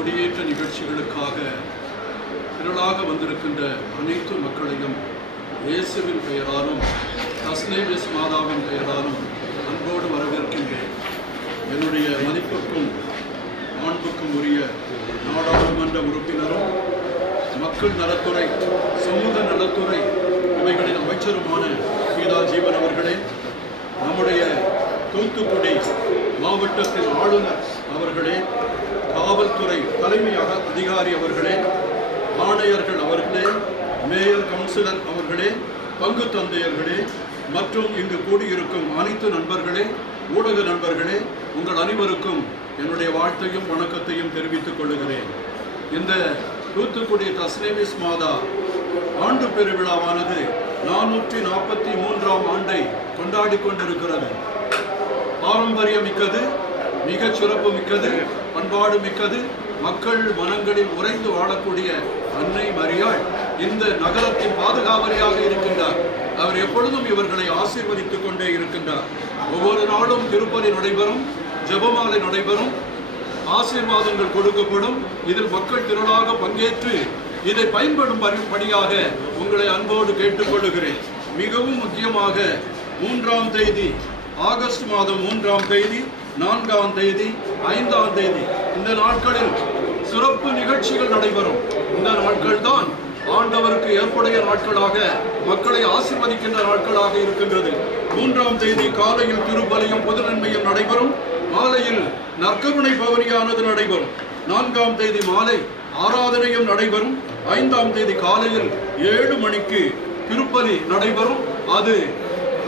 கொடியேற்ற நிகழ்ச்சிகளுக்காக திரளாக வந்திருக்கின்ற அனைத்து மக்களையும் இயேசுவின் பெயராலும் தஸ்னேபிஸ் மாதாவின் பெயராலும் அன்போடு வரவேற்கின்றேன். என்னுடைய மதிப்புக்கும் மாண்புக்கும் உரிய நாடாளுமன்ற உறுப்பினரும் மக்கள் நலத்துறை சமூக நலத்துறை இவைகளின் அமைச்சருமான கீதா ஜீவன் அவர்களே நம்முடைய தூத்துக்குடி மாவட்டத்தின் ஆளுநர் அவர்களே காவல்துறை தலைமை அதிகாரி அவர்களே ஆணையர்கள் அவர்களே மேயர் கவுன்சிலர் அவர்களே பங்கு தந்தையர்களே மற்றும் இங்கு கூடியிருக்கும் அனைத்து நண்பர்களே ஊடக நண்பர்களே உங்கள் அனைவருக்கும் என்னுடைய வாழ்த்தையும் வணக்கத்தையும் தெரிவித்துக் கொள்கிறேன். இந்த தூத்துக்குடி தஸ்னேமிஸ் மாதா ஆண்டு பெருவிழாவானது நானூற்றி நாற்பத்தி மூன்றாம் ஆண்டை கொண்டாடி கொண்டிருக்கிறது. பாரம்பரியமிக்கது மிகச் சிறப்பு மிக்கது பண்பாடு மிக்கது மக்கள் மனங்களில் உறைந்து வாழக்கூடிய அன்னை மரியாள் இந்த நகரத்தின் பாதுகாவலியாக இருக்கின்றார். அவர் எப்பொழுதும் இவர்களை ஆசீர்வதித்துக் கொண்டே இருக்கின்றார். ஒவ்வொரு நாளும் திருப்பதி நடைபெறும் ஜெபமாலை நடைபெறும் ஆசீர்வாதங்கள் கொடுக்கப்படும். இதில் மக்கள் திரளாக பங்கேற்று இதை பயன்படும் படியாக உங்களை அன்போடு கேட்டுக்கொள்கிறேன் மிகவும் முக்கியமாக மூன்றாம் தேதி ஆகஸ்ட் மாதம் மூன்றாம் தேதி நான்காம் தேதி ஐந்தாம் தேதி இந்த நாட்களில் சிறப்பு நிகழ்ச்சிகள் நடைபெறும். இந்த நாட்கள் தான் ஆண்டவருக்கு ஏற்புடைய நாட்களாக மக்களை ஆசிர்வதிக்கின்ற நாட்களாக இருக்கின்றது. மூன்றாம் தேதி காலையில் திருப்பலியும் பொது நன்மையும் நடைபெறும். மாலையில் நற்கருணை பவனியானது நடைபெறும். நான்காம் தேதி மாலை ஆராதனையும் நடைபெறும். ஐந்தாம் தேதி காலையில் ஏழு மணிக்கு திருப்பலி நடைபெறும். அது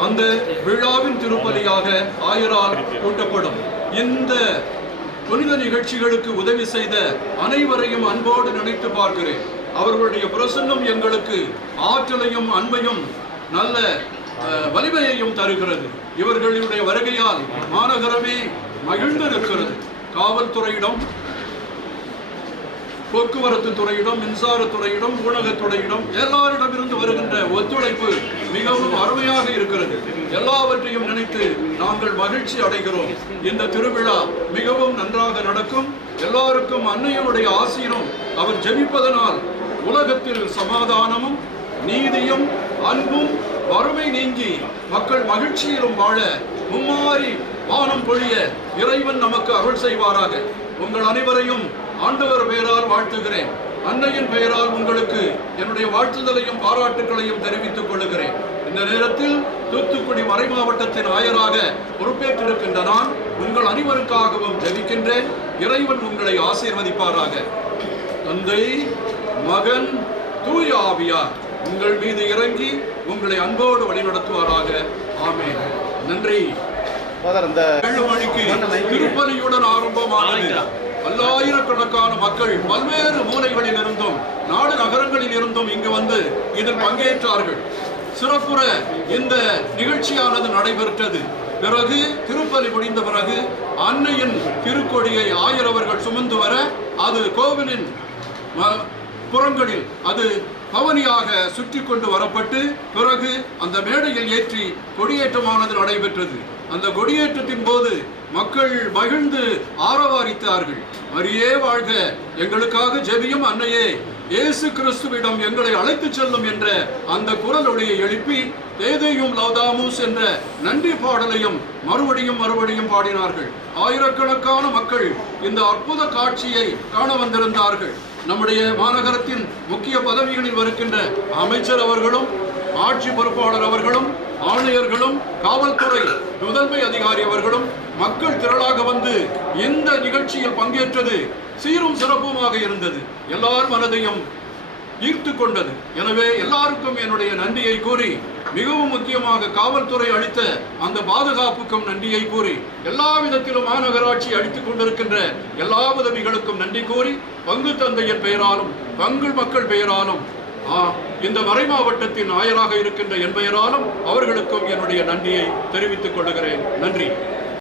அந்த விழாவின் திருப்பலியாக ஆயரால் கூட்டப்படும். இந்த புனித நிகழ்ச்சிகளுக்கு உதவி செய்த அனைவரையும் அன்போடு நினைத்து பார்க்கிறேன். அவர்களுடைய பிரசன்னம் எங்களுக்கு ஆற்றலையும் அன்பையும் நல்ல வலிமையையும் தருகிறது. இவர்களுடைய வருகையால் மாநகரமே மகிழ்ந்திருக்கிறது. காவல்துறையிடம் போக்குவரத்து துறையிடம் மின்சாரத்துறையிடம் ஊடகத்துறையிடம் எல்லாரிடமிருந்து வருகின்ற ஒத்துழைப்பு மிகவும் அருமையாக இருக்கிறது. எல்லாவற்றையும் நினைத்து நாங்கள் மகிழ்ச்சி அடைகிறோம். இந்த திருவிழா மிகவும் நன்றாக நடக்கும். எல்லாருக்கும் அன்னையனுடைய ஆசீரும் அவர் ஜெபிப்பதனால் உலகத்தில் சமாதானமும் நீதியும் அன்பும் வறுமை நீங்கி மக்கள் மகிழ்ச்சியிலும் வாழ மும்மாறி வானம் பொழிய இறைவன் நமக்கு அருள் செய்வாராக. உங்கள் அனைவரையும் ஆண்டவர் பெயரால் வாழ்த்துகிறேன். அன்னையின் பெயரால் உங்களுக்கு என்னுடைய வாழ்த்துதலையும் பாராட்டுகளையும் தெரிவித்துக் கொள்ளுகிறேன். இந்த நேரத்தில் தூத்துக்குடி மறை மாவட்டத்தின் ஆயராக பொறுப்பேற்றிருக்கின்ற நான் உங்கள் அனைவருக்காகவும் ஜெபிக்கின்றேன். இறைவன் உங்களை ஆசீர்வதிப்பாராக. தந்தை மகன் தூய ஆவியார் உங்கள் மீது இறங்கி உங்களை அன்போடு வழிநடத்துவாராக. ஆமென். நன்றி. ஏழு மணிக்கு திருப்பலியுடன் ஆரம்பமானது. பல்லாயிரக்கணக்கான மக்கள் பல்வேறு மூலைகளில் இருந்தும் நாடு நகரங்களில் இருந்தும் இங்கு வந்து இதில் பங்கேற்றார்கள். சிறப்புற இந்த நிகழ்ச்சியானது நடைபெற்றது. பிறகு திருப்பலி முடிந்த பிறகு அன்னையின் திருக்கொடியை ஆயிரவர்கள் சுமந்து வர அது கோவிலின் ம- புறங்களில் அது பவனியாக சுற்றி கொண்டு வரப்பட்டு பிறகு அந்த மேடையில் ஏற்றி கொடியேற்றமானது நடைபெற்றது. அந்த கொடியேற்றத்தின் போது மக்கள் மகிழ்ந்து ஆரவாரித்தார்கள். மரியே வாழ்க. எங்களுக்காக ஜெபியும் அன்னையே. இயேசு கிறிஸ்துவிடம் எங்களை அழைத்துச் செல்லும் என்ற அந்த குரலொளியை எழுப்பி தேதையும் லவ்தாமூஸ் என்ற நன்றி பாடலையும் மறுபடியும் மறுபடியும் பாடினார்கள். ஆயிரக்கணக்கான மக்கள் இந்த அற்புத காட்சியை காண வந்திருந்தார்கள். நம்முடைய மாநகரத்தின் முக்கிய பதவிகளில் வருகின்ற அமைச்சர் அவர்களும் ஆட்சி பொறுப்பாளர் அவர்களும் ஆணையர்களும் காவல்துறை முதன்மை அதிகாரி அவர்களும் மக்கள் திரளாக வந்து இந்த நிகழ்ச்சியில் பங்கேற்றது சீரும் சிறப்புமாக இருந்தது. எல்லார் மனதையும் ஈர்த்து கொண்டது. எனவே எல்லாருக்கும் என்னுடைய நன்றியை கூறி மிகவும் முக்கியமாக காவல்துறை அளித்த அந்த பாதுகாப்புக்கும் நன்றியை கூறி எல்லா விதத்திலும் மாநகராட்சி அளித்துக் கொண்டிருக்கின்ற எல்லா உதவிகளுக்கும் நன்றி கூறி பங்கு தந்தையின் பெயராலும் பங்கு மக்கள் பெயராலும் ஆ, இந்த மறை மாவட்டத்தின் ஆயராக இருக்கின்ற என் பெயராலும் அவர்களுக்கும் என்னுடைய நன்றியை தெரிவித்துக் கொள்கிறேன். நன்றி.